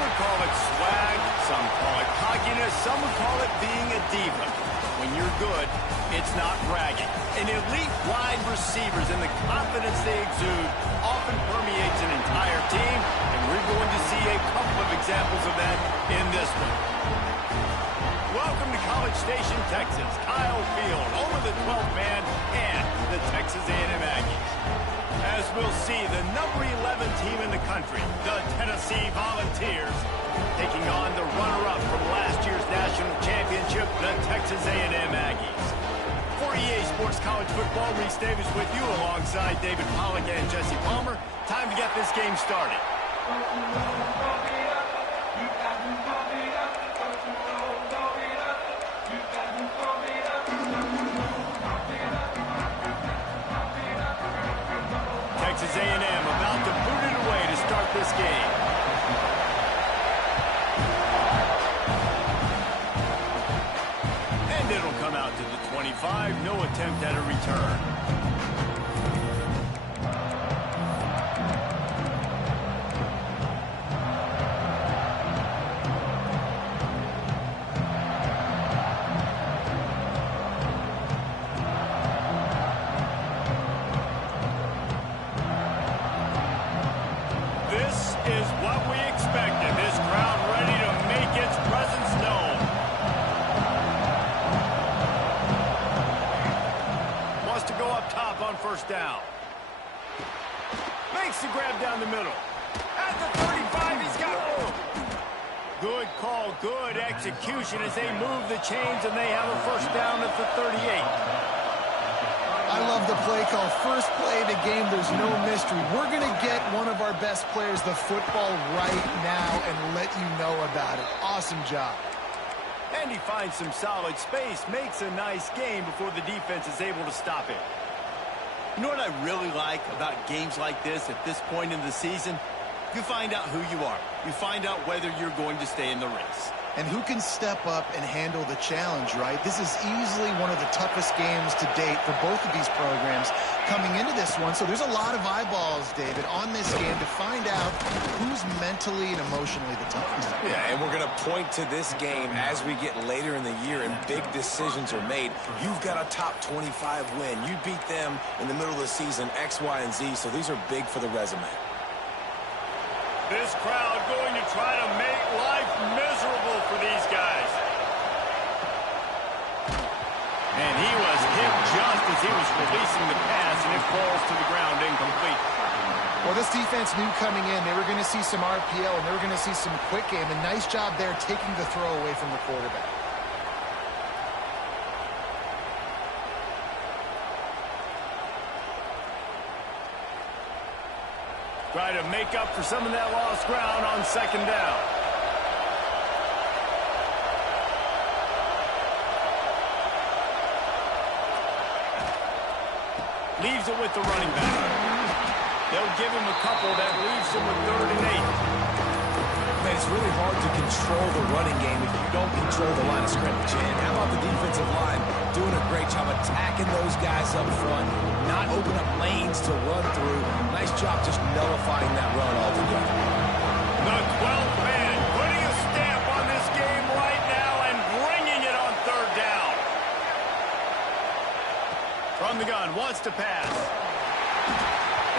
would call it swag, some call it cockiness, some would call it being a diva. When you're good, it's not bragging. And elite wide receivers and the confidence they exude often permeates an entire team, and we're going to see a couple of examples of that in this one. Welcome to College Station, Texas. Kyle Field, home of the 12th man and the Texas A&M Aggies. As we'll see, the number 11 team in the country, the Tennessee Volunteers, taking on the runner-up from last year's national championship, the Texas A&M Aggies. For EA Sports College Football, Reese Davis with you alongside David Pollack and Jesse Palmer. Time to get this game started. Texas A&M about to boot it away to start this game. And it'll come out to the 25. No attempt at a return. First down. Makes the grab down the middle. At the 35, he's got room. Good call, good execution as they move the chains, and they have a first down at the 38. I love the play call. First play of the game, there's no mystery. We're going to get one of our best players the football right now and let you know about it. Awesome job. And he finds some solid space, makes a nice game before the defense is able to stop him. You know what I really like about games like this at this point in the season? You find out who you are. You find out whether you're going to stay in the race. And who can step up and handle the challenge, right? This is easily one of the toughest games to date for both of these programs coming into this one. So there's a lot of eyeballs, David, on this game to find out who's mentally and emotionally the toughest. Yeah, and we're going to point to this game as we get later in the year and big decisions are made. You've got a top 25 win. You beat them in the middle of the season, X, Y, and Z, so these are big for the resume. This crowd going to try to make life miserable for these guys. And he was hit just as he was releasing the pass, and it falls to the ground incomplete. Well, this defense knew coming in they were going to see some RPO, and they were going to see some quick game. And nice job there taking the throw away from the quarterback. Try to make up for some of that lost ground on second down. Leaves it with the running back. They'll give him a couple. That leaves him with 3rd and 8. Man, it's really hard to control the running game if you don't control the line of scrimmage. And how about the defensive line doing a great job attacking those guys up front, not open up lanes to run through. Nice job just nullifying that run altogether. The 12th man putting a stamp on this game right now and bringing it on 3rd down. From the gun, wants to pass.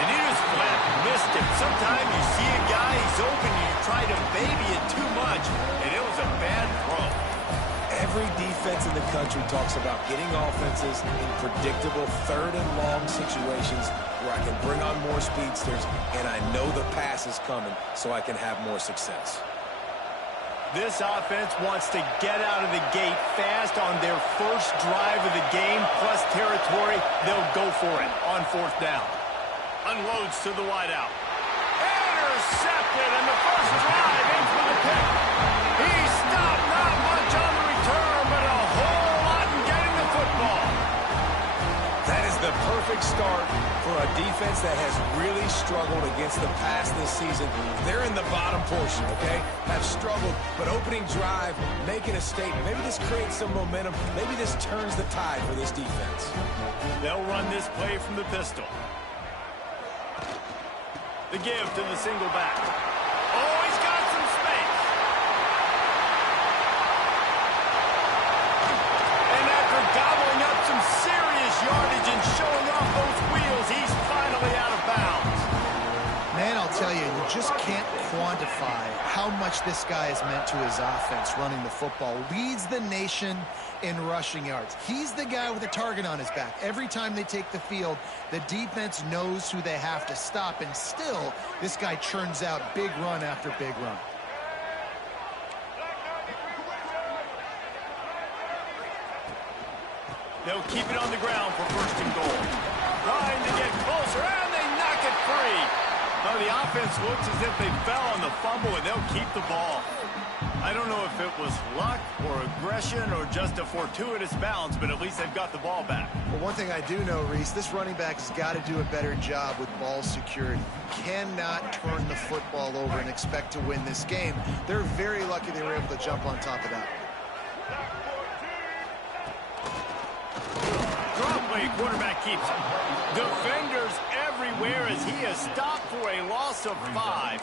And he just flat missed it. Sometimes you see a guy, he's open, you try to baby it too much, and it was a bad throw. Every defense in the country talks about getting offenses in predictable 3rd and long situations where I can bring on more speedsters, and I know the pass is coming, so I can have more success. This offense wants to get out of the gate fast on their first drive of the game, plus territory. They'll go for it on 4th down. Unloads to the wideout. Intercepted, and the first drive in for the pick. He stopped, not much on the return, but a whole lot in getting the football. That is the perfect start for a defense that has really struggled against the pass this season. They're in the bottom portion, okay? Have struggled, but opening drive, making a statement. Maybe this creates some momentum. Maybe this turns the tide for this defense. They'll run this play from the pistol. The give to the single back. Oh, he's got some space. tell you, you just can't quantify how much this guy has meant to his offense running the football. Leads the nation in rushing yards. He's the guy with a target on his back. Every time they take the field, the defense knows who they have to stop, and still, this guy churns out big run after big run. They'll keep it on the ground for first and goal. Trying to get closer, and they knock it free. Now the offense looks as if they fell on the fumble, and they'll keep the ball. I don't know if it was luck or aggression or just a fortuitous bounce, but at least they've got the ball back. Well, one thing I do know, Reese, this running back has got to do a better job with ball security. You cannot turn the football over and expect to win this game. They're very lucky they were able to jump on top of that. Drop play, quarterback keeps it. Defenders everywhere as he is stopped for a loss of 5.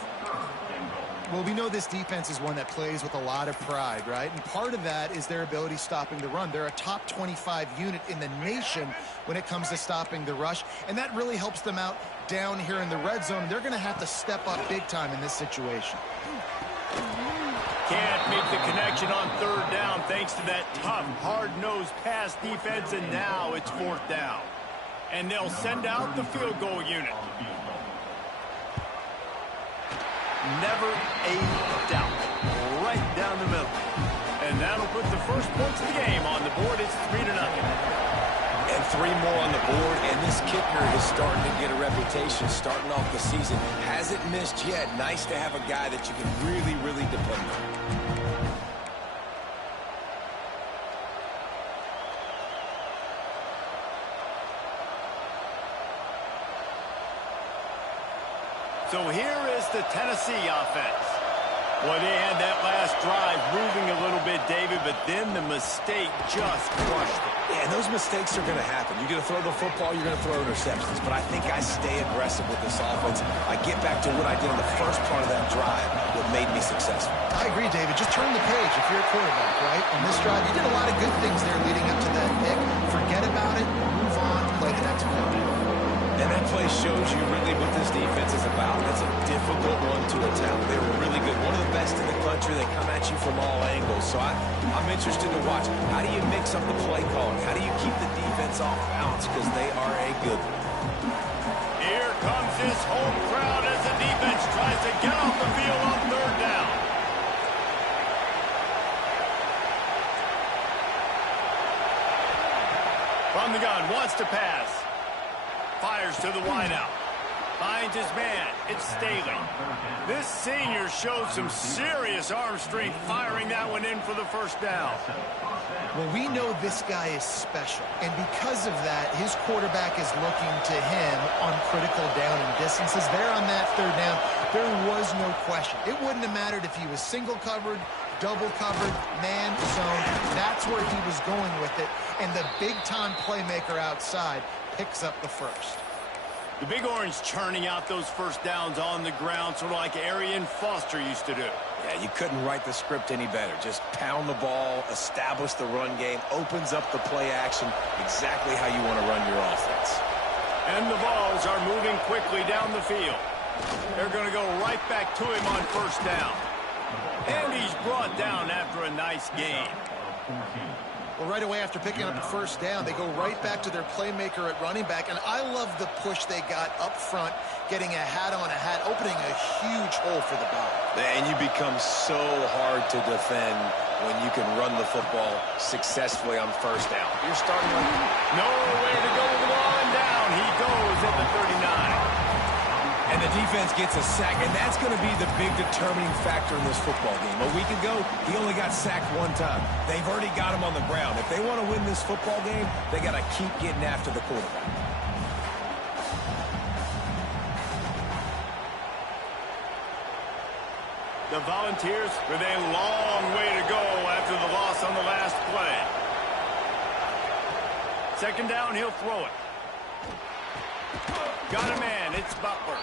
Well, we know this defense is one that plays with a lot of pride, right? And part of that is their ability stopping the run. They're a top 25 unit in the nation when it comes to stopping the rush, and that really helps them out down here in the red zone. They're going to have to step up big time in this situation. Can't make the connection on third down thanks to that tough, hard-nosed pass defense, and now it's fourth down. And they'll send out the field goal unit. Never a doubt. Right down the middle. And that'll put the first points of the game on the board. It's 3-0. And 3 more on the board, and this kicker is starting to get a reputation starting off the season. Hasn't missed yet. Nice to have a guy that you can really, really depend on. So here is the Tennessee offense. Well, they had that last drive moving a little bit, David, but then the mistake just crushed it. Yeah, and those mistakes are going to happen. You're going to throw the football, you're going to throw interceptions. But I think I stay aggressive with this offense. I get back to what I did on the first part of that drive, what made me successful. I agree, David. Just turn the page if you're a quarterback, right? On this drive, you did a lot of good things there leading up to that pick. Forget about it, move on, play the next play. And that play shows you really what this defense is about. It's a difficult one to attack. They were really good. One of the best in the country. They come at you from all angles. So I'm interested to watch. How do you mix up the play calling? How do you keep the defense off balance? Because they are a good one. Here comes his home crowd as the defense tries to get off the field on third down. From the gun, wants to pass. Fires to the wideout. Finds his man. It's Staley. This senior showed some serious arm strength firing that one in for the first down. Well, we know this guy is special, and because of that, his quarterback is looking to him on critical down and distances. There on that third down, there was no question. It wouldn't have mattered if he was single covered, double covered, man zone. That's where he was going with it, and the big-time playmaker outside picks up the first. The Big Orange churning out those first downs on the ground, sort of like Arian Foster used to do. Yeah, you couldn't write the script any better. Just pound the ball, establish the run game, opens up the play action, exactly how you want to run your offense. And the balls are moving quickly down the field. They're going to go right back to him on first down. And he's brought down after a nice gain. Well, right away after picking up the first down, they go right back to their playmaker at running back. And I love the push they got up front, getting a hat on a hat, opening a huge hole for the ball. And you become so hard to defend when you can run the football successfully on first down. You're starting like... Nowhere to go with the ball, and down he goes at the 39. And the defense gets a sack, and that's going to be the big determining factor in this football game. A week ago, he only got sacked one time. They've already got him on the ground. If they want to win this football game, they got to keep getting after the quarterback. The Volunteers with a long way to go after the loss on the last play. Second down, he'll throw it. Got a man, it's Butler.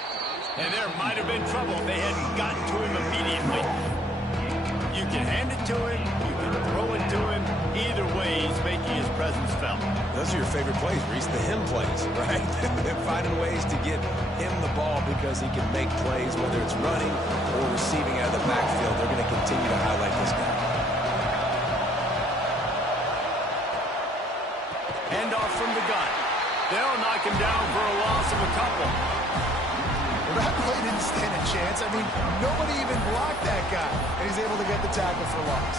And there might have been trouble if they hadn't gotten to him immediately. You can hand it to him, you can throw it to him. Either way, he's making his presence felt. Those are your favorite plays, Reese, the him plays, right? They're finding ways to get him the ball because he can make plays, whether it's running or receiving out of the backfield. They're going to continue to highlight this guy. Handoff from the gun. They'll knock him down for a loss of a couple. Well, that play didn't stand a chance. I mean, nobody even blocked that guy, and he's able to get the tackle for loss.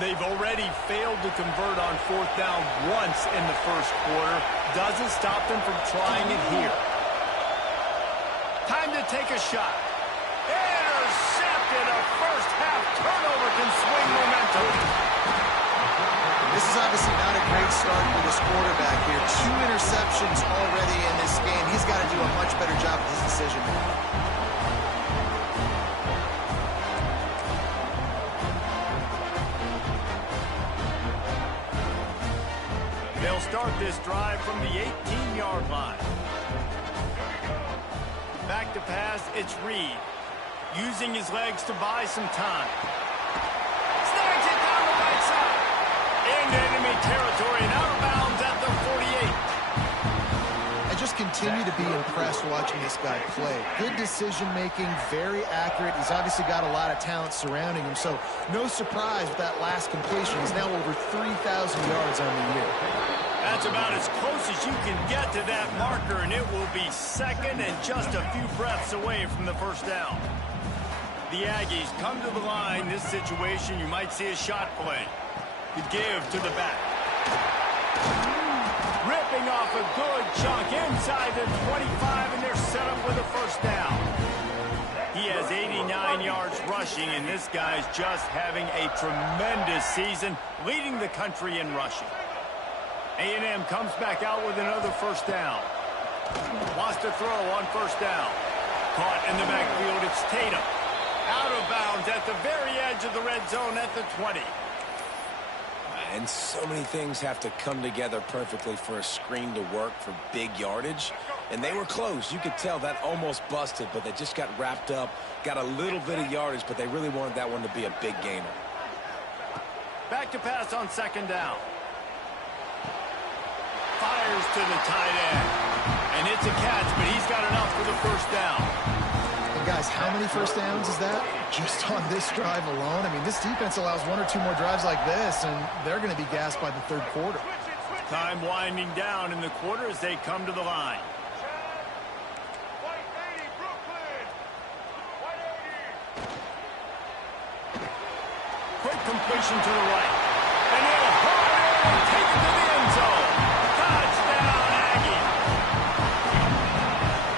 They've already failed to convert on fourth down once in the first quarter. Doesn't stop them from trying it here. Time to take a shot. Intercepted. A first-half turnover can swing momentum. This is obviously not a great start for this quarterback here. 2 interceptions already in this game. He's got to do a much better job with his decision-making. They'll start this drive from the 18-yard line. Back to pass, it's Reed. Using his legs to buy some time. Snags it down the right side. Into enemy territory and out of bounds at the 48. I just continue to be impressed watching this guy play. Good decision-making, very accurate. He's obviously got a lot of talent surrounding him, so no surprise with that last completion. He's now over 3,000 yards on the year. That's about as close as you can get to that marker, and it will be second and just a few breaths away from the first down. The Aggies come to the line. This situation, you might see a shot play. The give to the back. Ripping off a good chunk inside the 25, and they're set up with a first down. He has 89 yards rushing, and this guy's just having a tremendous season, leading the country in rushing. A&M comes back out with another first down. Wants to throw on first down. Caught in the backfield, it's Tatum. Out of bounds at the very edge of the red zone at the 20. And so many things have to come together perfectly for a screen to work for big yardage. And they were close. You could tell that almost busted, but they just got wrapped up, got a little bit of yardage, but they really wanted that one to be a big gainer. Back to pass on second down. Fires to the tight end. And it's a catch, but he's got enough for the first down. And guys, how many first downs is that? Just on this drive alone? I mean, this defense allows 1 or 2 more drives like this, and they're going to be gassed by the third quarter. Time winding down in the quarter as they come to the line. Quick completion to the right. And he'll hold it and take it to the end zone. Touchdown, Aggie.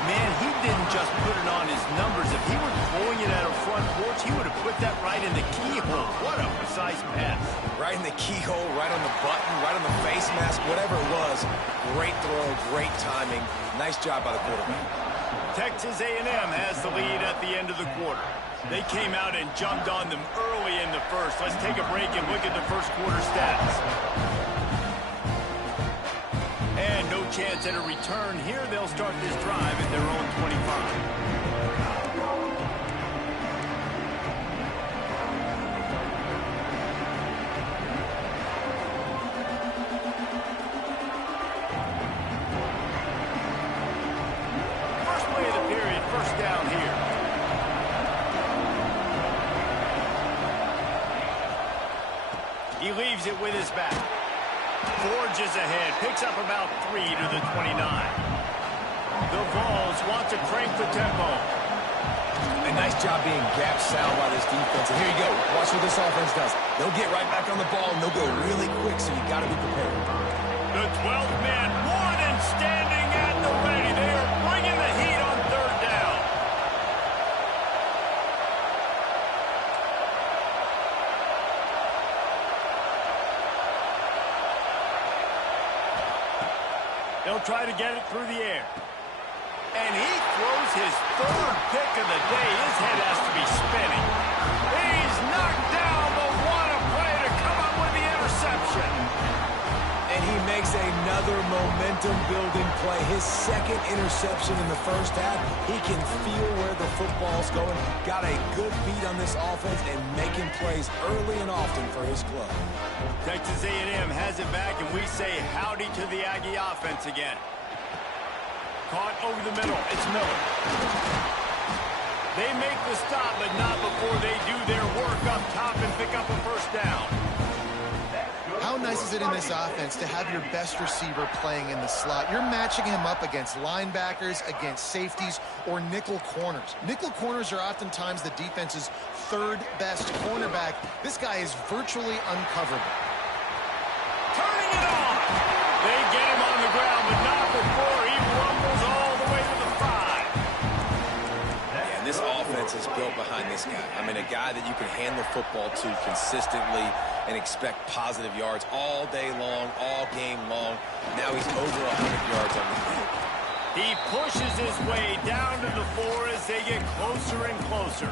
Man, he didn't just put it on his numbers. If he were throwing it at a front porch, he would have put that right in the keyhole. What a precise pass. Right in the keyhole, right on the button, right on the face mask, whatever it was. Great throw, great timing. Nice job by the quarterback. Texas A&M has the lead at the end of the quarter. They came out and jumped on them early in the first. Let's take a break and look at the first quarter stats. And no chance at a return here. They'll start this drive at their own 25. He leaves it with his back. Forges ahead. Picks up about 3 to the 29. The Vols want to crank the tempo. A nice job being gap sound by this defense. And here you go. Watch what this offense does. They'll get right back on the ball, and they'll go really quick, so you got to be prepared. The 12th man, one and standing at the ready. They are bringing the heat on third down. They'll try to get it through the air. And he throws his third pick of the day. His head has to be spinning. He's knocked down, but what a play to come up with the interception. And momentum-building play. His second interception in the first half. He can feel where the football's going. Got a good beat on this offense and making plays early and often for his club. Texas A&M has it back, and we say howdy to the Aggie offense again. Caught over the middle. It's Miller. They make the stop, but not before they do their work up top and pick up a first down. How nice is it in this offense to have your best receiver playing in the slot? You're matching him up against linebackers, against safeties, or nickel corners. Nickel corners are oftentimes the defense's third best cornerback. This guy is virtually uncoverable. Turning it on. They get him on the ground, but not before he rumbles all the way to the 5. Yeah, and this offense is built behind this guy. I mean, a guy that you can hand the football to consistently and expect positive yards all day long, all game long. Now he's over 100 yards on the field. He pushes his way down to the floor as they get closer and closer.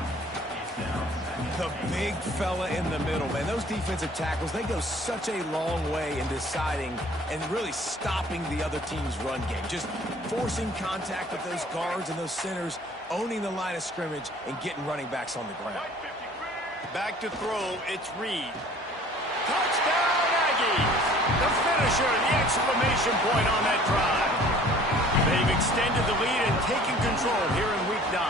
The big fella in the middle, man. Those defensive tackles, they go such a long way in deciding and really stopping the other team's run game. Just forcing contact with those guards and those centers, owning the line of scrimmage, and getting running backs on the ground. Back to throw, it's Reed. Touchdown, Aggies! The finisher, the exclamation point on that drive. They've extended the lead and taken control here in Week 9.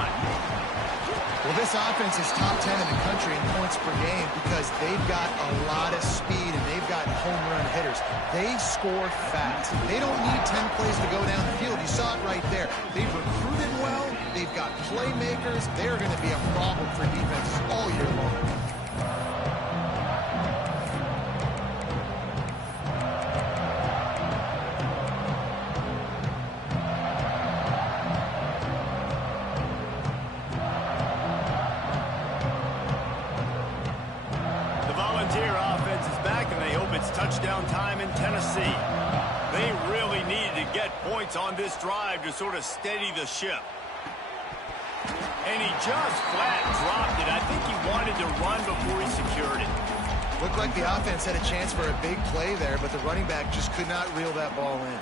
Well, this offense is top 10 in the country in points per game because they've got a lot of speed and they've got home run hitters. They score fast. They don't need 10 plays to go down the field. You saw it right there. They've recruited well. They've got playmakers. They're going to be a problem for defenses all year long. Touchdown time in Tennessee. They really needed to get points on this drive to sort of steady the ship. And he just flat dropped it. I think he wanted to run before he secured it. Looked like the offense had a chance for a big play there, but the running back just could not reel that ball in.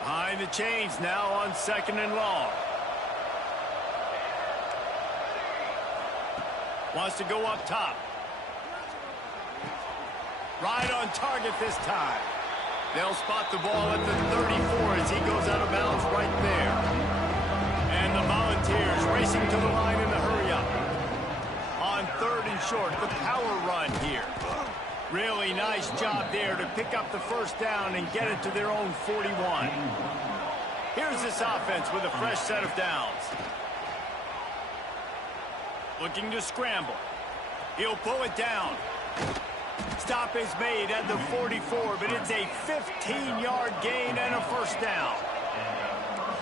Behind the chains now on 2nd and long. Wants to go up top. Right on target this time. They'll spot the ball at the 34 as he goes out of bounds right there. And the Volunteers racing to the line in the hurry-up. On 3rd and short, the power run here. Really nice job there to pick up the first down and get it to their own 41. Here's this offense with a fresh set of downs. Looking to scramble. He'll pull it down. Stop is made at the 44, but it's a 15-yard gain and a first down.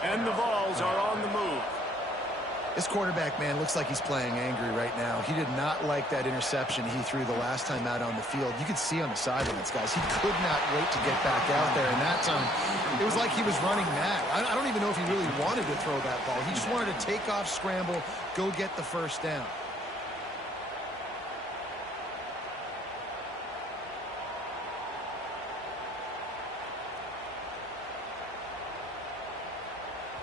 And the Vols are on the move. This quarterback, man, looks like he's playing angry right now. He did not like that interception he threw the last time out on the field. You could see on the sidelines, guys, he could not wait to get back out there. And that time, it was like he was running mad. I don't even know if he really wanted to throw that ball. He just wanted to take off, scramble, go get the first down.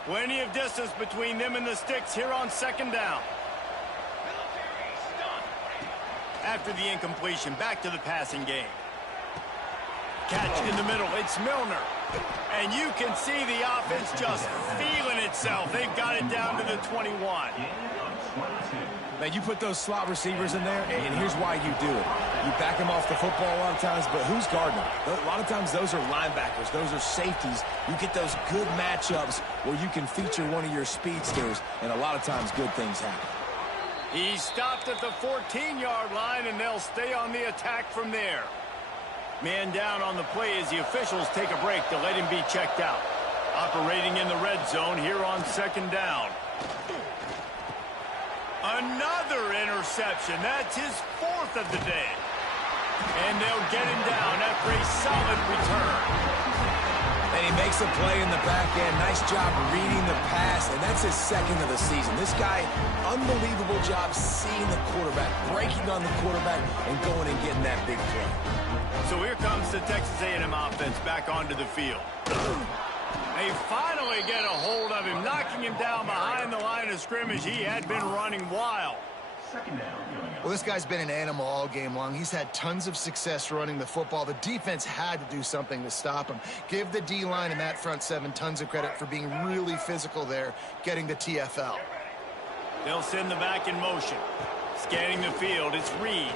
Plenty of distance between them and the sticks here on 2nd down. After the incompletion, back to the passing game. Catch in the middle, it's Milner. And you can see the offense just feeling itself. They've got it down to the 21. Man, you put those slot receivers in there, and here's why you do it. You back them off the football a lot of times, but who's guarding them? A lot of times those are linebackers. Those are safeties. You get those good matchups where you can feature one of your speedsters, and a lot of times good things happen. He stopped at the 14-yard line, and they'll stay on the attack from there. Man down on the play as the officials take a break to let him be checked out. Operating in the red zone here on 2nd down. Another interception. That's his 4th of the day. And they'll get him down after a solid return. And he makes a play in the back end. Nice job reading the pass, and that's his 2nd of the season. This guy, unbelievable job seeing the quarterback, breaking on the quarterback, and going and getting that big play. So here comes the Texas A&M offense back onto the field. They finally get a hold of him, knocking him down behind the line of scrimmage. He had been running wild. Well, this guy's been an animal all game long. He's had tons of success running the football. The defense had to do something to stop him. Give the D-line and that front seven tons of credit for being really physical there, getting the TFL. They'll send the back in motion. Scanning the field, it's Reed.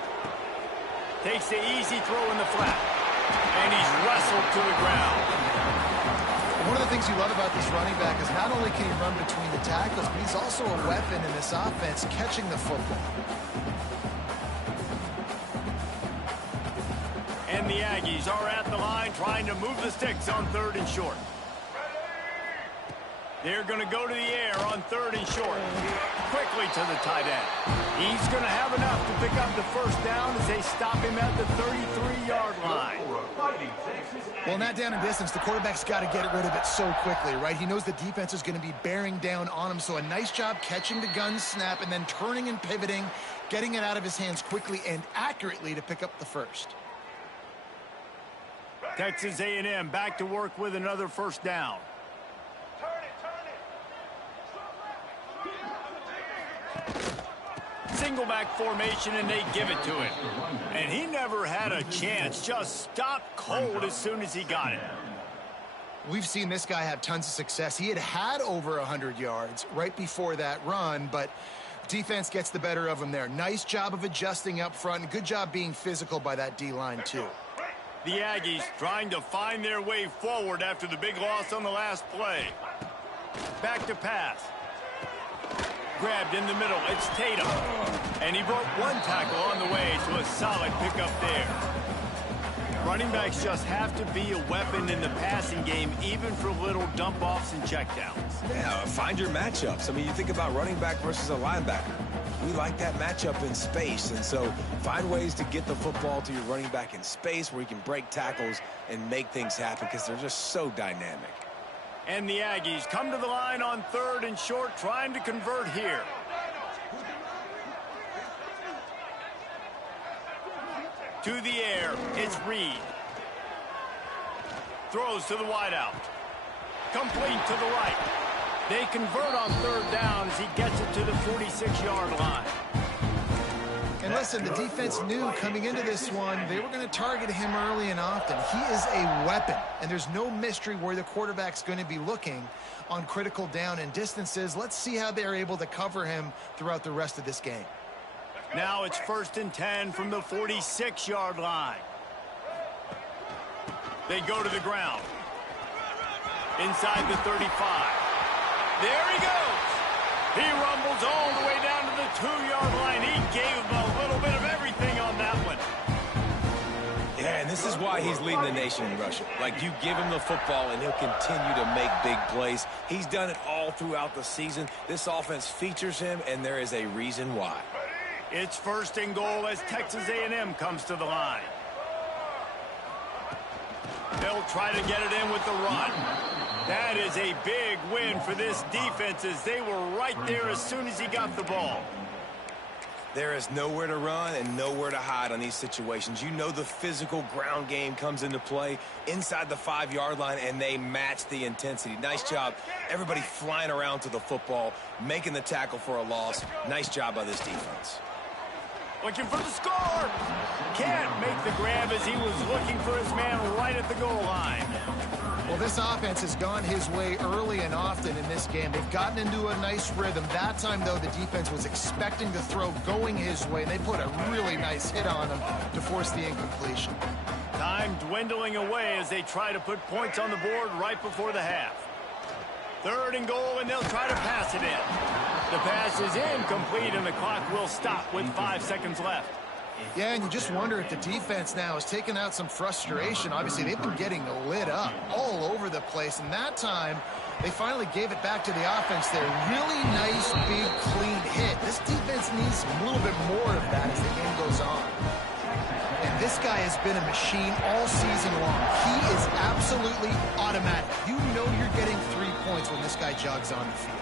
Takes the easy throw in the flat. And he's wrestled to the ground. One of the things you love about this running back is not only can he run between the tackles, but he's also a weapon in this offense, catching the football. And the Aggies are at the line trying to move the sticks on 3rd and short. They're going to go to the air on 3rd and short. Quickly to the tight end. He's going to have enough to pick up the first down as they stop him at the 33-yard line. Well, in that down and distance, the quarterback's got to get rid of it so quickly, right? He knows the defense is going to be bearing down on him, so a nice job catching the gun snap and then turning and pivoting, getting it out of his hands quickly and accurately to pick up the first. Texas A&M back to work with another first down. Single back formation, and they give it to him. And he never had a chance. Just stopped cold as soon as he got it. We've seen this guy have tons of success. He had over 100 yards right before that run, but defense gets the better of him there. Nice job of adjusting up front. Good job being physical by that D-line, too. The Aggies trying to find their way forward after the big loss on the last play. Back to pass. Grabbed in the middle. It's Tatum. And he broke one tackle on the way to a solid pickup there. Running backs just have to be a weapon in the passing game, even for little dump-offs and checkdowns. Yeah, find your matchups. I mean, you think about running back versus a linebacker. We like that matchup in space, and so find ways to get the football to your running back in space where you can break tackles and make things happen because they're just so dynamic. And the Aggies come to the line on 3rd and short, trying to convert here. To the air, it's Reed. Throws to the wideout. Complete to the right. They convert on 3rd down as he gets it to the 46-yard line. And listen, the defense knew coming into this one, they were going to target him early and often. He is a weapon, and there's no mystery where the quarterback's going to be looking on critical down and distances. Let's see how they're able to cover him throughout the rest of this game. Now it's 1st and 10 from the 46-yard line. They go to the ground. Inside the 35. There he goes. He rumbles all the way down to the 2-yard line. He gave him a little bit of everything on that one. Yeah, and this is why he's leading the nation in rushing. Like, you give him the football, and he'll continue to make big plays. He's done it all throughout the season. This offense features him, and there is a reason why. It's 1st and goal as Texas A&M comes to the line. They'll try to get it in with the run. That is a big win for this defense as they were right there as soon as he got the ball. There is nowhere to run and nowhere to hide on these situations. You know the physical ground game comes into play inside the 5-yard line, and they match the intensity. Nice job. Everybody flying around to the football, making the tackle for a loss. Nice job by this defense. Looking for the score. Can't make the grab as he was looking for his man right at the goal line. Well, this offense has gone his way early and often in this game. They've gotten into a nice rhythm. That time, though, the defense was expecting the throw going his way, and they put a really nice hit on him to force the incompletion. Time dwindling away as they try to put points on the board right before the half. 3rd and goal, and they'll try to pass it in. The pass is incomplete, and the clock will stop with 5 seconds left. Yeah, and you just wonder if the defense now has taken out some frustration. Obviously, they've been getting lit up all over the place, and that time, they finally gave it back to the offense there. Really nice, big, clean hit. This defense needs a little bit more of that as the game goes on. And this guy has been a machine all season long. He is absolutely automatic. You know you're getting 3 points when this guy jogs on the field.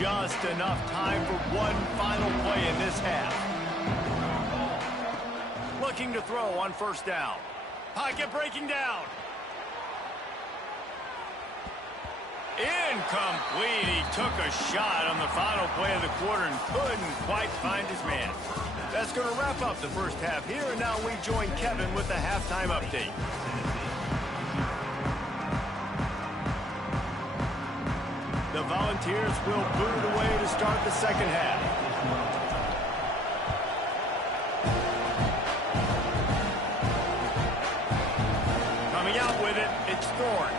just enough time for one final play in this half. Looking to throw on first down. Pocket breaking down. Incomplete. He took a shot on the final play of the quarter and couldn't quite find his man. That's going to wrap up the first half here, and now we join Kevin with the halftime update. The Volunteers will boot it away to start the second half. Coming out with it, it's Thorne.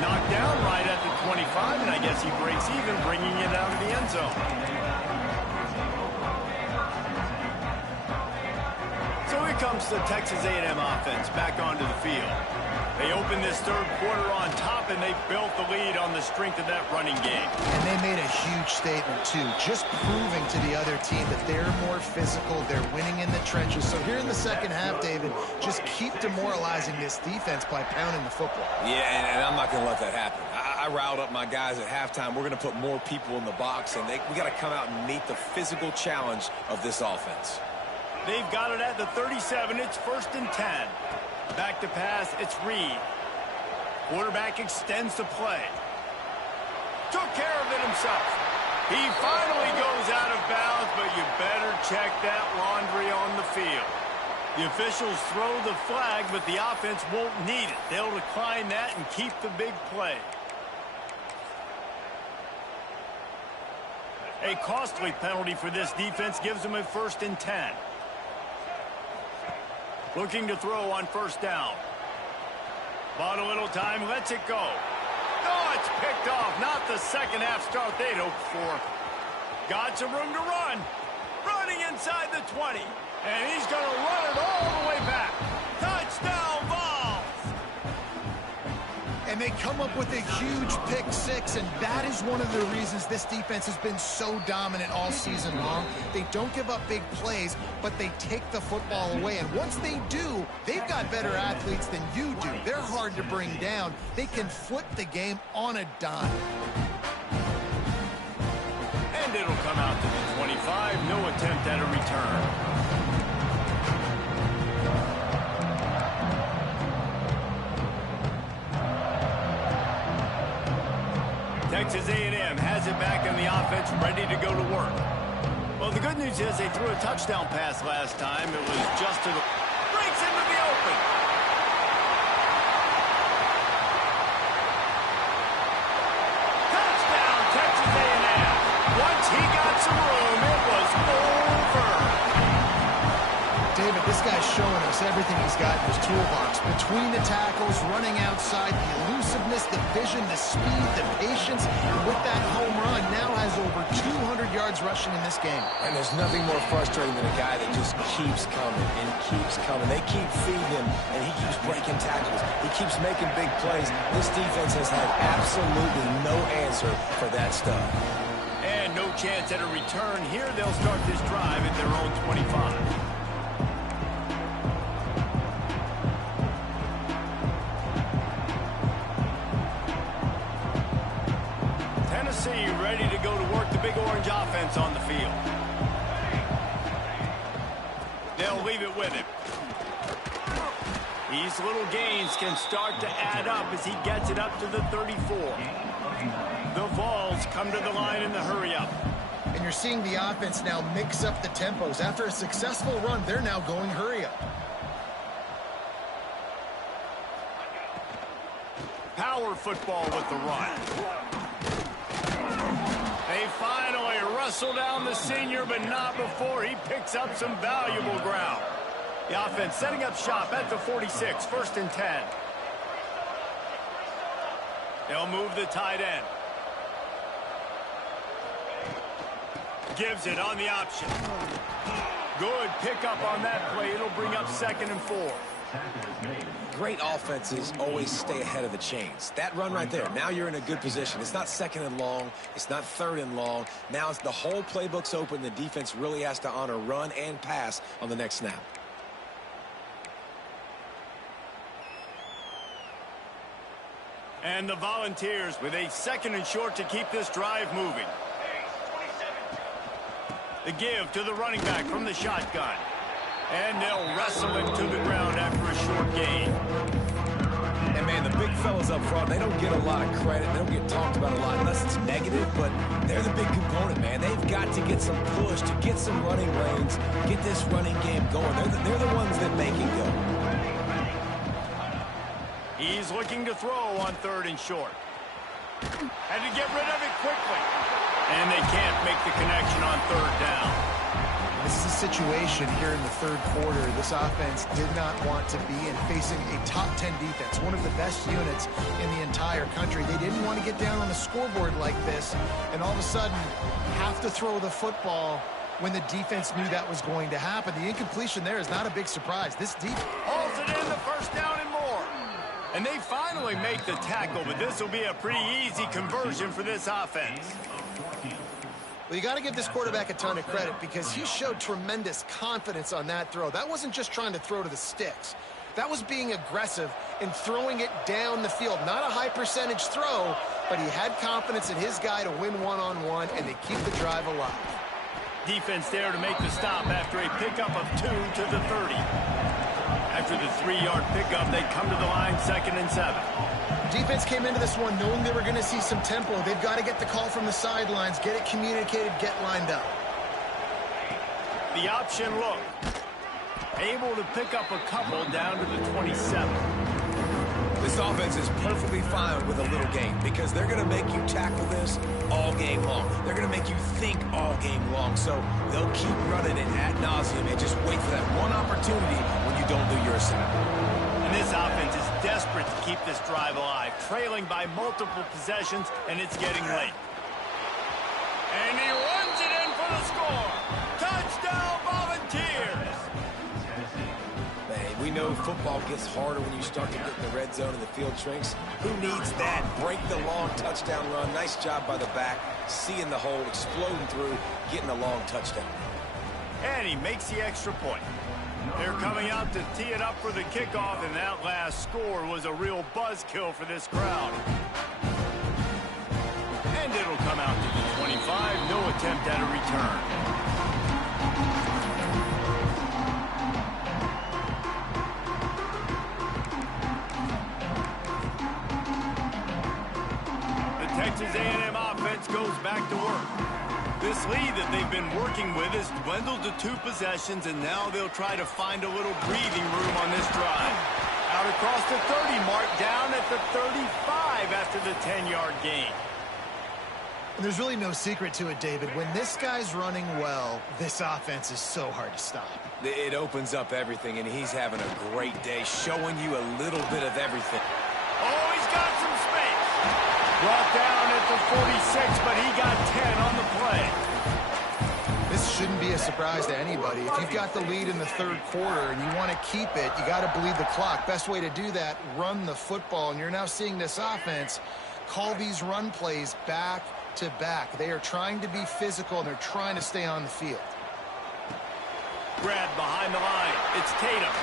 Knocked down right at the 25, and I guess he breaks even, bringing it out of the end zone. So here comes the Texas A&M offense back onto the field. They opened this third quarter on top, and they built the lead on the strength of that running game. And they made a huge statement, too, just proving to the other team that they're more physical, they're winning in the trenches. So here in the second half, David, just keep demoralizing this defense by pounding the football. Yeah, and I'm not going to let that happen. I riled up my guys at halftime. We're going to put more people in the box, and we got to come out and meet the physical challenge of this offense. They've got it at the 37. It's 1st and 10. Back to pass, it's Reed. Quarterback extends the play. Took care of it himself. He finally goes out of bounds, but you better check that laundry on the field. The officials throw the flag, but the offense won't need it. They'll decline that and keep the big play. A costly penalty for this defense gives them a 1st and 10. Looking to throw on first down. Bought a little time, lets it go. Oh, it's picked off. Not the second half start they'd hoped for. Got some room to run. Running inside the 20. And he's going to run it all the way back. Touchdown, Vols! And they come up with a huge pick six, and that is one of the reasons this defense has been so dominant all season long. They don't give up big plays, but they take the football away. And once they do, they've got better athletes than you do. They're hard to bring down. They can flip the game on a dime. And it'll come out to the 25. No attempt at a return. Texas A&M has it back in the offense, ready to go to work. Well, the good news is they threw a touchdown pass last time. It was just to the... breaks into the open. Touchdown, Texas A&M. Once he got some room, it was over. David, this guy's showing us everything he's got in his toolbox. Between the tackles, running outside, the elusiveness, the vision, the speed, the patience. And with that home run, now has over 200 yards rushing in this game. And there's nothing more frustrating than a guy that just keeps coming and keeps coming. They keep feeding him, and he keeps breaking tackles. He keeps making big plays. This defense has had absolutely no answer for that stuff. And no chance at a return here. They'll start this drive at their own 25. Ready to go to work the big orange offense on the field. They'll leave it with him. These little gains can start to add up as he gets it up to the 34. The Vols come to the line in the hurry-up. And you're seeing the offense now mix up the tempos. After a successful run, they're now going hurry-up. Power football with the run. They finally wrestle down the senior, but not before he picks up some valuable ground. The offense setting up shop at the 46, 1st and 10. They'll move the tight end. Gives it on the option. Good pickup on that play. It'll bring up 2nd and 4. Great offenses always stay ahead of the chains. That run right there, now you're in a good position. It's not 2nd and long. It's not 3rd and long. Now it's the whole playbook's open. The defense really has to honor run and pass on the next snap. And the Volunteers with a 2nd and short to keep this drive moving. The give to the running back from the shotgun. And they'll wrestle him to the ground after a short gain. And, man, the big fellas up front, they don't get a lot of credit. They don't get talked about a lot unless it's negative, but they're the big component, man. They've got to get some push, to get some running lanes, get this running game going. They're the ones that make it go. He's looking to throw on 3rd and short. Had to get rid of it quickly. And they can't make the connection on 3rd down. This is a situation here in the 3rd quarter this offense did not want to be in, facing a top 10 defense, one of the best units in the entire country. They didn't want to get down on the scoreboard like this and all of a sudden have to throw the football when the defense knew that was going to happen. The incompletion there is not a big surprise. This defense hauls it in, the 1st down and more. And they finally make the tackle, but this will be a pretty easy conversion for this offense. Well, you got to give this quarterback a ton of credit because he showed tremendous confidence on that throw. That wasn't just trying to throw to the sticks. That was being aggressive and throwing it down the field. Not a high percentage throw, but he had confidence in his guy to win one-on-one, and they keep the drive alive. Defense there to make the stop after a pickup of 2 to the 30. After the 3-yard pickup, they come to the line 2nd and 7. Defense came into this one knowing they were going to see some tempo. They've got to get the call from the sidelines, get it communicated, get lined up. The option look. Able to pick up a couple down to the 27. This offense is perfectly fine with a little game because they're going to make you tackle this all game long. They're going to make you think all game long. So they'll keep running it ad nauseum and just wait for that one opportunity when you don't do your assignment. And this offense is desperate to keep this drive alive, trailing by multiple possessions, and it's getting late. And he runs it in for the score. Touchdown, Volunteers! Man, we know football gets harder when you start to get in the red zone and the field shrinks. Who needs that? Break the long touchdown run. Nice job by the back, seeing the hole, exploding through, getting a long touchdown. And he makes the extra point. They're coming out to tee it up for the kickoff, and that last score was a real buzzkill for this crowd. And it'll come out to the 25, no attempt at a return. The Texas A&M offense goes back to work. This lead that they've been working with has dwindled to 2 possessions, and now they'll try to find a little breathing room on this drive. Out across the 30 mark, down at the 35 after the 10-yard gain. And there's really no secret to it, David. When this guy's running well, this offense is so hard to stop. It opens up everything, and he's having a great day, showing you a little bit of everything. Oh, he's got some space. Brought down at the 46, but he got 10 on the play. This shouldn't be a surprise to anybody. If you've got the lead in the 3rd quarter and you want to keep it, you got to bleed the clock. Best way to do that, run the football. And you're now seeing this offense call these run plays back to back. They are trying to be physical, and they're trying to stay on the field. Grab behind the line. It's Tatum.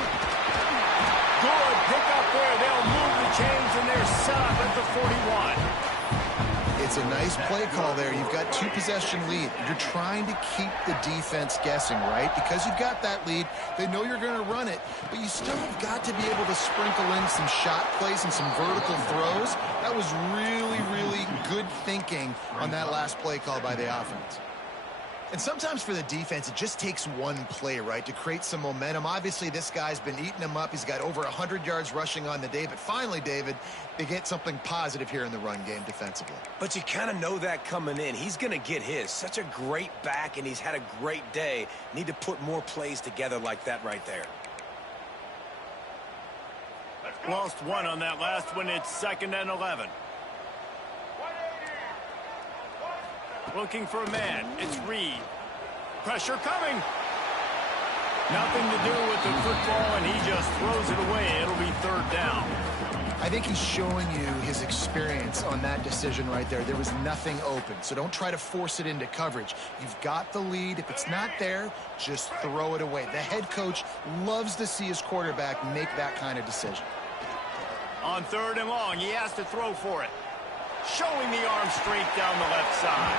Good pick up there. They'll move the chains, and they're set up at the 41. It's a nice play call there. You've got 2-possession lead. You're trying to keep the defense guessing, right? Because you've got that lead, they know you're going to run it, but you still have got to be able to sprinkle in some shot plays and some vertical throws. That was really, really good thinking on that last play call by the offense. And sometimes for the defense, it just takes one play, right, to create some momentum. Obviously, this guy's been eating them up. He's got over 100 yards rushing on the day. But finally, David, they get something positive here in the run game defensively. But you kind of know that coming in. He's going to get his. Such a great back, and he's had a great day. Need to put more plays together like that right there. Lost 1 on that last one. It's 2nd and 11. Looking for a man. It's Reed. Pressure coming. Nothing to do with the football, and he just throws it away. It'll be 3rd down. I think he's showing you his experience on that decision right there. There was nothing open, so don't try to force it into coverage. You've got the lead. If it's not there, just throw it away. The head coach loves to see his quarterback make that kind of decision. On 3rd and long, he has to throw for it. Showing the arm straight down the left side.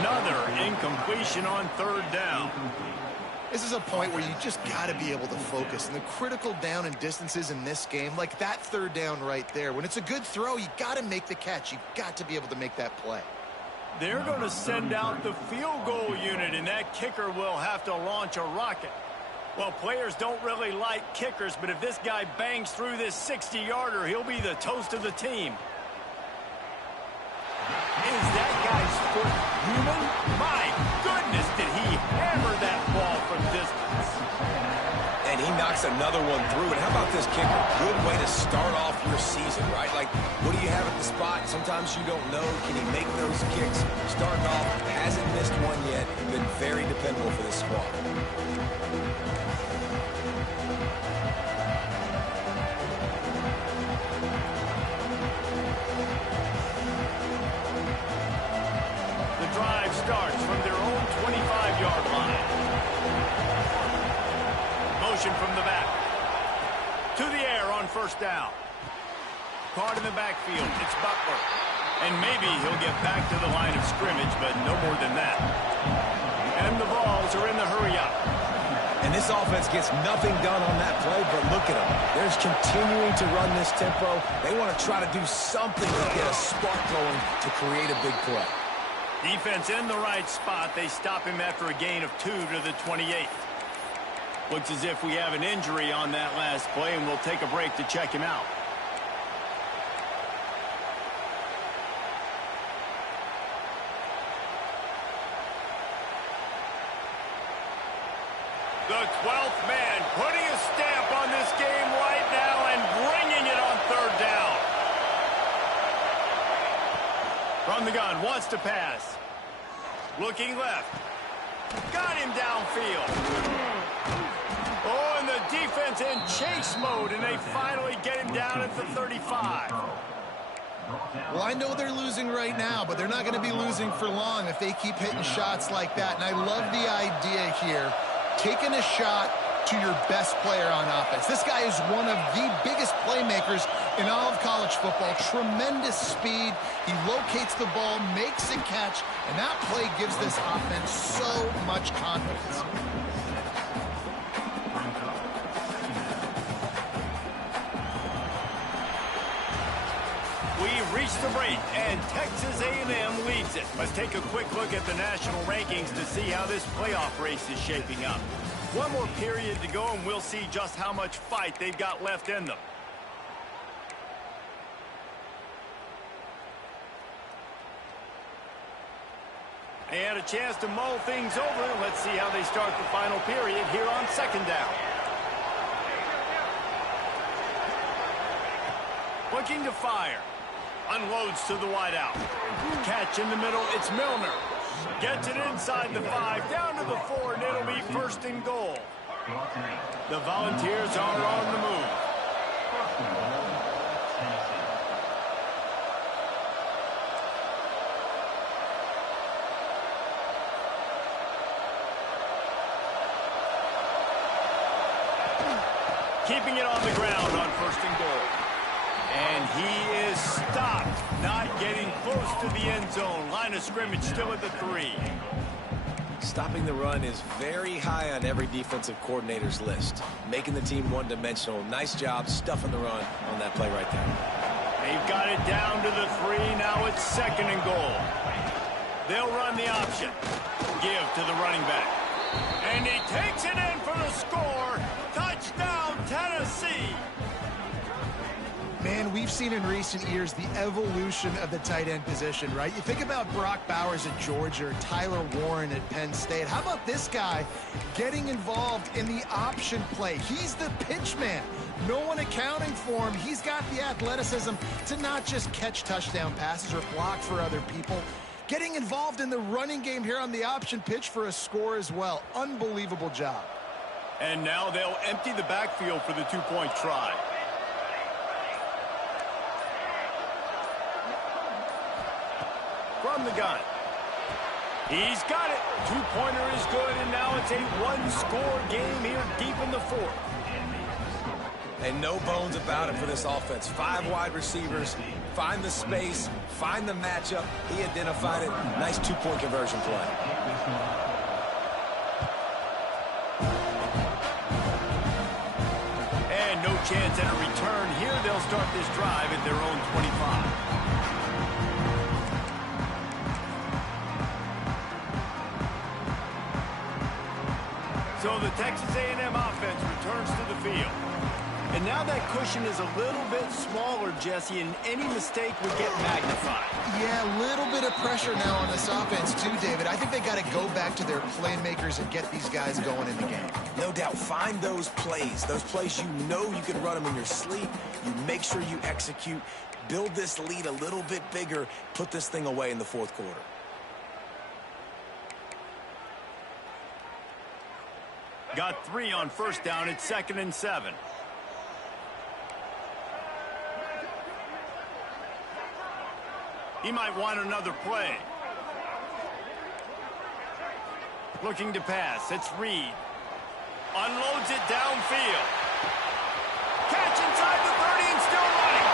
Another incompletion on 3rd down. This is a point where you just got to be able to focus. And the critical down and distances in this game, like that 3rd down right there, when it's a good throw, you got to make the catch. You've got to be able to make that play. They're going to send out the field goal unit, and that kicker will have to launch a rocket. Well, players don't really like kickers, but if this guy bangs through this 60-yarder, he'll be the toast of the team. Is that guy's foot human? My goodness, did he hammer that ball from distance. And he knocks another one through. And how about this kicker? Good way to start off your season, right? Like, what do you have at the spot? Sometimes you don't know. Can he make those kicks? Starting off, hasn't missed one yet. Been very dependable for this squad. Starts from their own 25-yard line. Motion from the back. To the air on 1st down. Caught in the backfield. It's Butler. And maybe he'll get back to the line of scrimmage, but no more than that. And the balls are in the hurry-up. And this offense gets nothing done on that play, but look at them. They're continuing to run this tempo. They want to try to do something to get a spark going to create a big play. Defense in the right spot. They stop him after a gain of 2 to the 28. Looks as if we have an injury on that last play, and we'll take a break to check him out. The 12th man putting a stamp on this game right now and bringing it on 3rd down. From the gun, wants to pass. Looking left. Got him downfield. Oh, and the defense in chase mode, and they finally get him down at the 35. Well, I know they're losing right now, but they're not going to be losing for long if they keep hitting shots like that. And I love the idea here, taking a shot to your best player on offense. This guy is one of the biggest playmakers in all of college football. Tremendous speed. He locates the ball, makes a catch, and that play gives this offense so much confidence. We've reached the break, and Texas A&M leads it. Let's take a quick look at the national rankings to see how this playoff race is shaping up. One more period to go, and we'll see just how much fight they've got left in them. They had a chance to mull things over. Let's see how they start the final period here on 2nd down. Looking to fire. Unloads to the wideout. Catch in the middle. It's Milner. Gets it inside the 5, down to the 4, and it'll be 1st and goal. The Volunteers are on the move. Keeping it on the ground on 1st and goal. And he is stopped, not getting close to the end zone. Line of scrimmage still at the 3. Stopping the run is very high on every defensive coordinator's list. Making the team one-dimensional. Nice job stuffing the run on that play right there. They've got it down to the 3. Now it's 2nd and goal. They'll run the option. Give to the running back. And he takes it in for the score. Touchdown, Tennessee. Man, we've seen in recent years the evolution of the tight end position, right? You think about Brock Bowers at Georgia or Tyler Warren at Penn State. How about this guy getting involved in the option play? He's the pitch man. No one accounting for him. He's got the athleticism to not just catch touchdown passes or block for other people. Getting involved in the running game here on the option pitch for a score as well. Unbelievable job. And now they'll empty the backfield for the two-point try. From the gun. He's got it. Two-pointer is good, and now it's a one-score game here deep in the 4th. And no bones about it for this offense. 5 wide receivers, find the space, find the matchup. He identified it. Nice 2-point conversion play. And no chance at a return here. They'll start this drive at their own 25. So the Texas A&M offense returns to the field. And now that cushion is a little bit smaller, Jesse, and any mistake would get magnified. Yeah, a little bit of pressure now on this offense too, David. I think they got to go back to their playmakers and get these guys going in the game. No doubt. Find those plays you know you can run them in your sleep. You make sure you execute. Build this lead a little bit bigger. Put this thing away in the fourth quarter. Got 3 on first down. It's 2nd and 7. He might want another play. Looking to pass. It's Reed. Unloads it downfield. Catch inside the 30 and still running.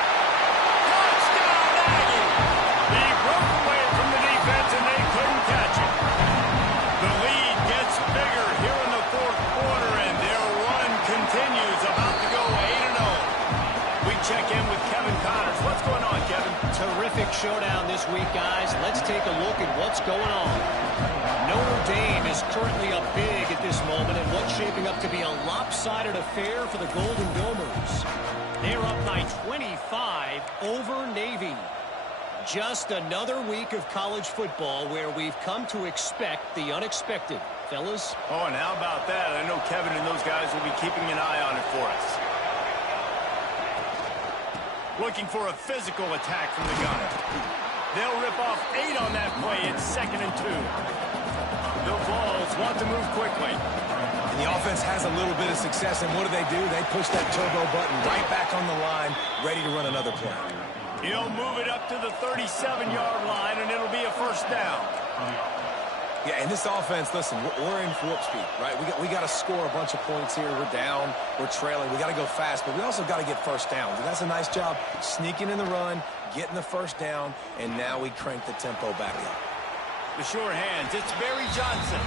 Touchdown, Aggie! He broke away from the defense and they couldn't catch him. The lead gets bigger here in the fourth quarter and their run continues, about to go 8-0. We check in with Kevin Connors. What's going on, Kevin? Terrific showdown this week, guys. Let's take a look at what's going on. Notre Dame is currently up big at this moment in what's shaping up to be a lopsided affair for the Golden Domers. They're up by 25 over Navy. Just another week of college football where we've come to expect the unexpected. Fellas? Oh, and how about that? I know Kevin and those guys will be keeping an eye on it for us. Looking for a physical attack from the gunner. They'll rip off 8 on that play. It's 2nd and 2. The Vols want to move quickly. And the offense has a little bit of success, and what do? They push that turbo button right back on the line, ready to run another play. He'll move it up to the 37-yard line, and it'll be a first down. Yeah, and this offense, listen, we're in warp speed, right? We got to score a bunch of points here. We're down. We're trailing. We got to go fast, but we also got to get first down. And that's a nice job sneaking in the run, getting the first down, and now we crank the tempo back up. The sure hands, it's Barry Johnson.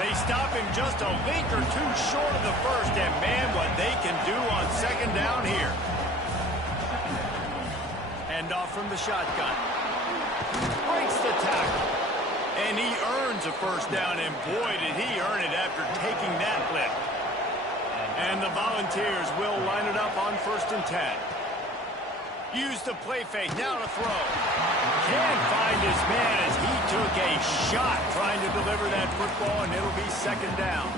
They stop him just a link or two short of the first, and man, what they can do on 2nd down here. Hand off from the shotgun. Breaks the tackle. And he earns a first down, and boy, did he earn it after taking that lift. And the Volunteers will line it up on 1st and 10. Use the play fake, now to throw. Can't find his man as he took a shot trying to deliver that football, and it'll be 2nd down.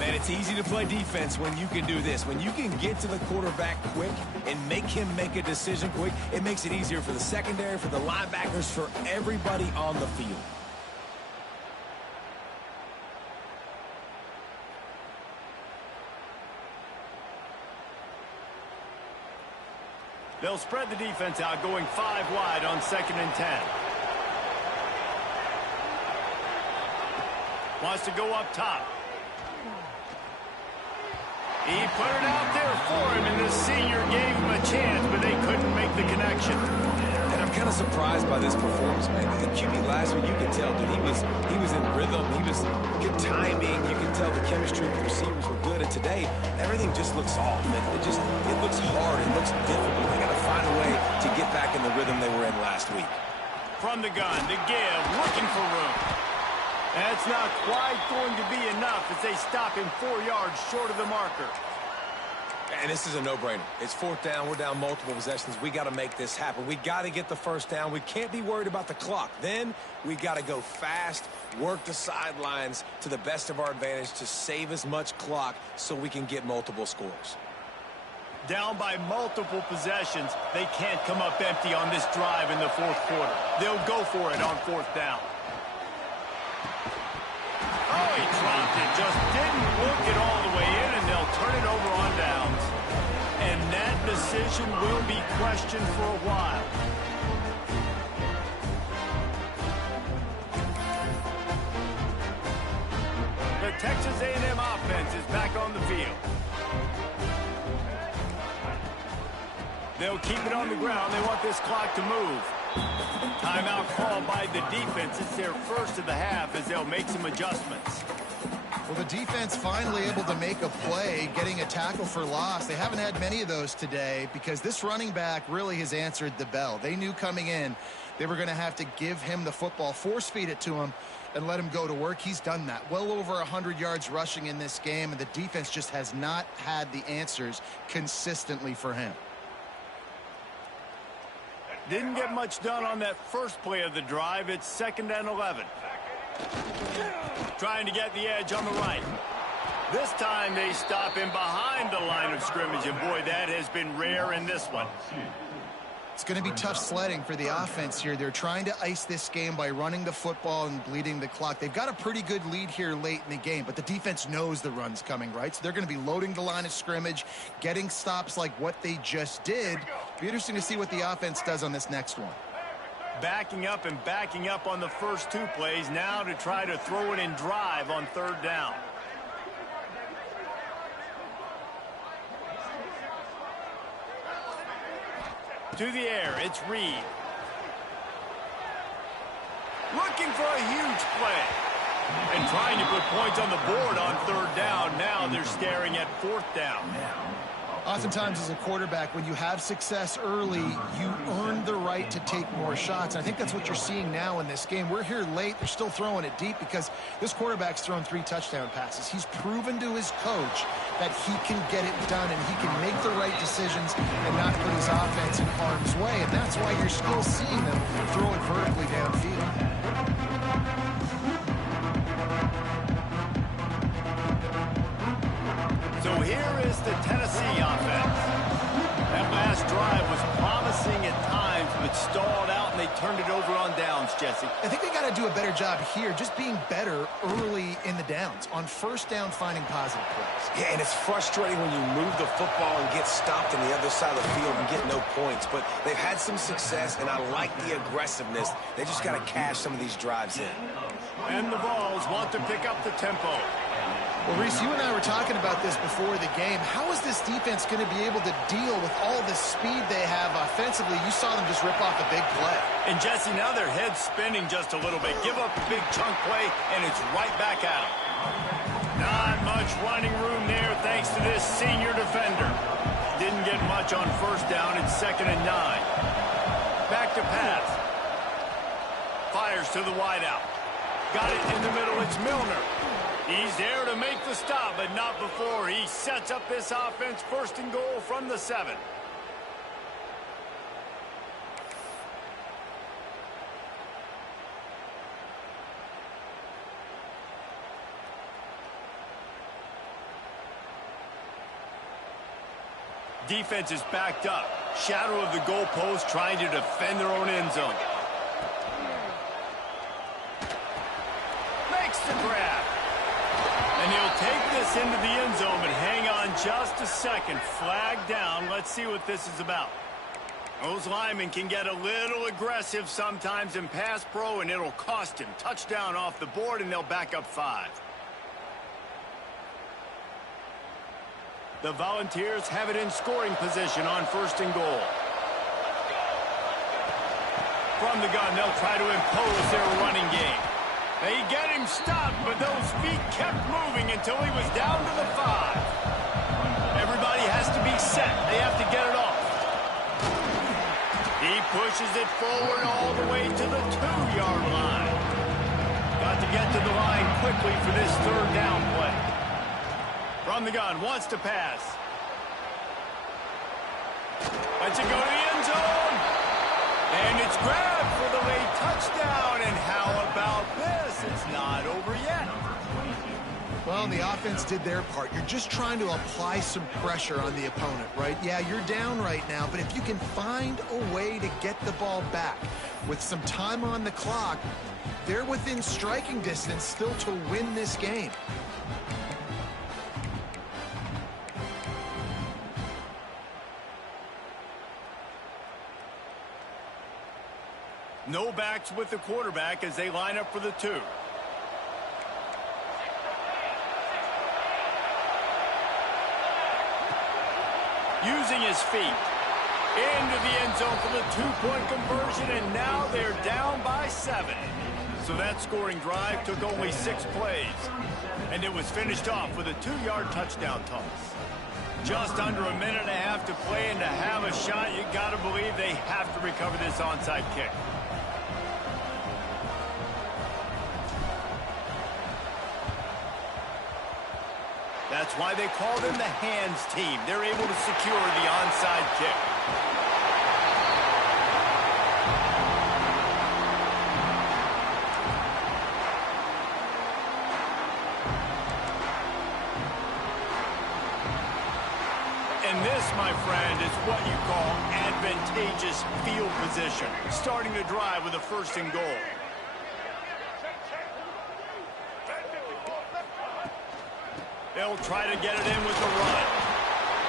Man, it's easy to play defense when you can do this. When you can get to the quarterback quick and make him make a decision quick, it makes it easier for the secondary, for the linebackers, for everybody on the field. They'll spread the defense out, going 5 wide on 2nd and 10. Wants to go up top. He put it out there for him, and the senior gave him a chance, but they couldn't make the connection. And I'm kind of surprised by this performance, man. The QB last week, you could tell, dude, he was in rhythm. He was good timing. You could tell the chemistry with the receivers were good. And today, everything just looks off, man. It looks hard. It looks difficult. They got to find a way to get back in the rhythm they were in last week. From the gun, to give, looking for room. That's not quite going to be enough as they stop him 4 yards short of the marker. And this is a no-brainer. It's 4th down. We're down multiple possessions. We got to make this happen. We got to get the first down. We can't be worried about the clock. Then we got to go fast, work the sidelines to the best of our advantage to save as much clock so we can get multiple scores. Down by multiple possessions, they can't come up empty on this drive in the 4th quarter. They'll go for it on 4th down. Oh, he dropped it. Just didn't look it all the way in, and they'll turn it over on downs. And that decision will be questioned for a while. The Texas A&M offense is back on the field. They'll keep it on the ground. They want this clock to move. Timeout called by the defense. It's their first of the half as they'll make some adjustments. Well, the defense finally able to make a play, getting a tackle for loss. They haven't had many of those today because this running back really has answered the bell. They knew coming in they were going to have to give him the football, force feed it to him, and let him go to work. He's done that. Well over 100 yards rushing in this game, and the defense just has not had the answers consistently for him. Didn't get much done on that first play of the drive. It's 2nd and 11. Trying to get the edge on the right. This time they stop him behind the line of scrimmage, and boy, that has been rare in this one. It's going to be tough sledding for the offense here. They're trying to ice this game by running the football and bleeding the clock. They've got a pretty good lead here late in the game, but the defense knows the run's coming, right? So they're going to be loading the line of scrimmage, getting stops like what they just did. Be interesting to see what the offense does on this next one. Backing up and backing up on the first 2 plays, now to try to throw it and drive on 3rd down. To the air, it's Reed. Looking for a huge play. And trying to put points on the board on 3rd down. Now they're staring at 4th down. Oftentimes as a quarterback, when you have success early, you earn the right to take more shots. I think that's what you're seeing now in this game. We're here late. They're still throwing it deep because this quarterback's thrown 3 touchdown passes. He's proven to his coach that he can get it done and he can make the right decisions and not put his offense in harm's way. And that's why you're still seeing them throw it vertically downfield. So here is the Tennessee offense. That last drive was promising at times, but stalled out, and they turned it over on downs, Jesse. I think they got to do a better job here, just being better early in the downs. On 1st down, finding positive plays. Yeah, and it's frustrating when you move the football and get stopped on the other side of the field and get no points. But they've had some success, and I like the aggressiveness. They just got to cash some of these drives in. And the Vols want to pick up the tempo. Well, Reese, you and I were talking about this before the game. How is this defense going to be able to deal with all the speed they have offensively? You saw them just rip off a big play. And, Jesse, now their head's spinning just a little bit. Give up a big chunk play, and it's right back at them. Not much running room there thanks to this senior defender. Didn't get much on 1st down. It's 2nd and 9. Back to pass. Fires to the wideout. Got it in the middle. It's Milner. He's there to make the stop, but not before he sets up this offense 1st and goal from the 7. Defense is backed up. Shadow of the goalpost trying to defend their own end zone. Makes the grab. And he'll take this into the end zone, but hang on just a second. Flag down. Let's see what this is about. Those linemen can get a little aggressive sometimes in pass pro, and it'll cost him. Touchdown off the board, and they'll back up 5. The Volunteers have it in scoring position on 1st and goal. From the gun, they'll try to impose their running game. They get him stopped, but those feet kept moving until he was down to the 5. Everybody has to be set. They have to get it off. He pushes it forward all the way to the 2-yard line. Got to get to the line quickly for this 3rd down play. From the gun, wants to pass. Lets it go to the end zone. And it's grabbed for the late touchdown. And how about this? It's not over yet. Well, the offense did their part. You're just trying to apply some pressure on the opponent, right? Yeah, you're down right now, but if you can find a way to get the ball back with some time on the clock, they're within striking distance still to win this game. No backs with the quarterback as they line up for the 2. Using his feet. Into the end zone for the two-point conversion, and now they're down by 7. So that scoring drive took only 6 plays, and it was finished off with a 2-yard touchdown toss. Just under a minute and a half to play, and to have a shot, you got to believe they have to recover this onside kick. That's why they call them the hands team. They're able to secure the onside kick. And this, my friend, is what you call advantageous field position. Starting the drive with a 1st and goal. They'll try to get it in with the run.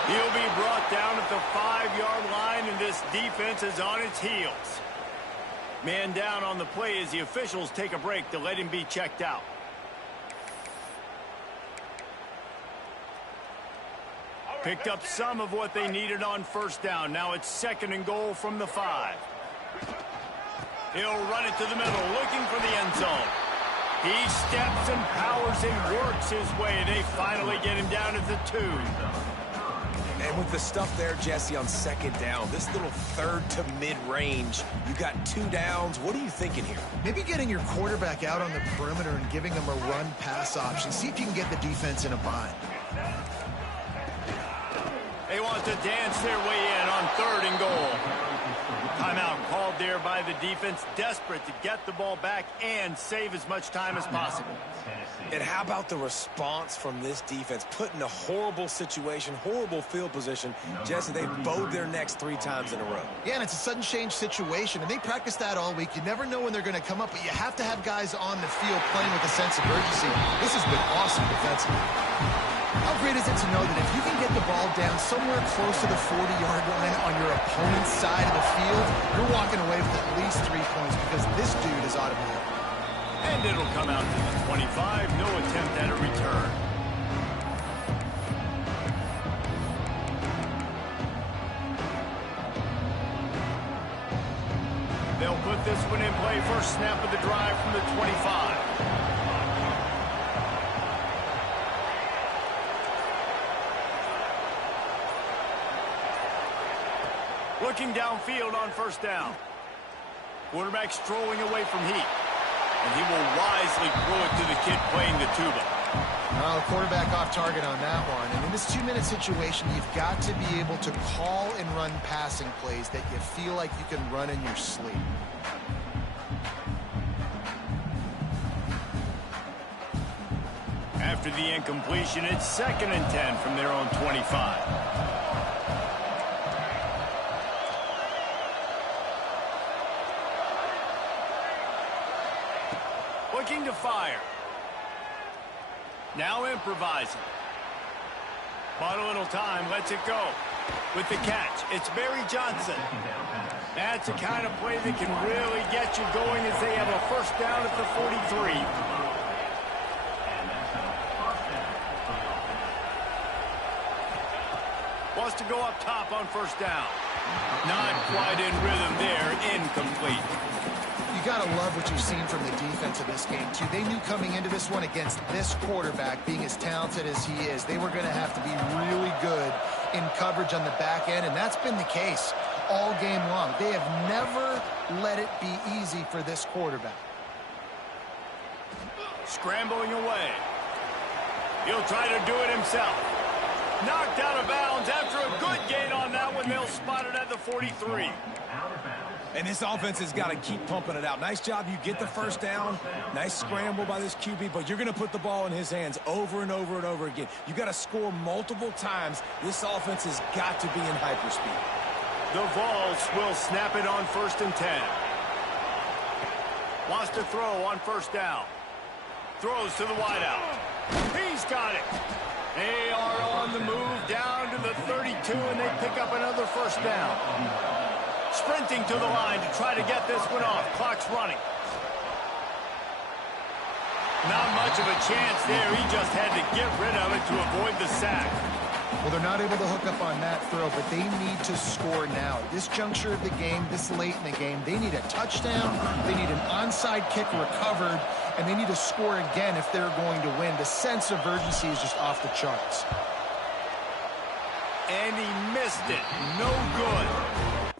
He'll be brought down at the 5-yard line, and this defense is on its heels. Man down on the play as the officials take a break to let him be checked out. Picked up some of what they needed on 1st down. Now it's 2nd and goal from the 5. He'll run it to the middle, looking for the end zone. He steps and powers and works his way. They finally get him down at the 2. And with the stuff there, Jesse, on 2nd down, this little 3rd to mid-range, you got 2 downs. What are you thinking here? Maybe getting your quarterback out on the perimeter and giving him a run-pass option. See if you can get the defense in a bind. They want to dance their way in on 3rd and goal. Timeout called there by the defense, desperate to get the ball back and save as much time as possible. And how about the response from this defense? Put in a horrible situation, horrible field position. Jesse, they bowed their necks 3 times in a row. Yeah, and it's a sudden change situation, and they practice that all week. You never know when they're going to come up, but you have to have guys on the field playing with a sense of urgency. This has been awesome defensively. How great is it to know that if you can get the ball down somewhere close to the 40-yard line on your opponent's side of the field, you're walking away with at least 3 points because this dude is automatic. And it'll come out to the 25. No attempt at a return. They'll put this one in play. First snap of the drive from the 25. Looking downfield on 1st down. Quarterback strolling away from heat. And he will wisely throw it to the kid playing the tuba. Well, quarterback off target on that one. And in this 2-minute situation, you've got to be able to call and run passing plays that you feel like you can run in your sleep. After the incompletion, it's 2nd and 10 from their own 25. Looking to fire. Now improvising. Bought a little time, lets it go. With the catch, it's Barry Johnson. That's the kind of play that can really get you going as they have a 1st down at the 43. Wants to go up top on 1st down. Not quite in rhythm there, incomplete. You got to love what you've seen from the defense in this game, too. They knew coming into this one against this quarterback, being as talented as he is, they were going to have to be really good in coverage on the back end, and that's been the case all game long. They have never let it be easy for this quarterback. Scrambling away. He'll try to do it himself. Knocked out of bounds after a good gain on that one. They'll spot it at the 43. And this offense has got to keep pumping it out. Nice job. You get the 1st down. Nice scramble by this QB, but you're going to put the ball in his hands over and over and over again. You got to score multiple times. This offense has got to be in hyperspeed. The Vols will snap it on 1st and 10. Wants to throw on 1st down. Throws to the wideout. He's got it. They are on the move down to the 32, and they pick up another 1st down. Sprinting to the line to try to get this one off. Clock's running. Not much of a chance there. He just had to get rid of it to avoid the sack. Well, they're not able to hook up on that throw, but they need to score now. This juncture of the game, this late in the game, they need a touchdown, they need an onside kick recovered, and they need to score again if they're going to win. The sense of urgency is just off the charts. And he missed it. No good.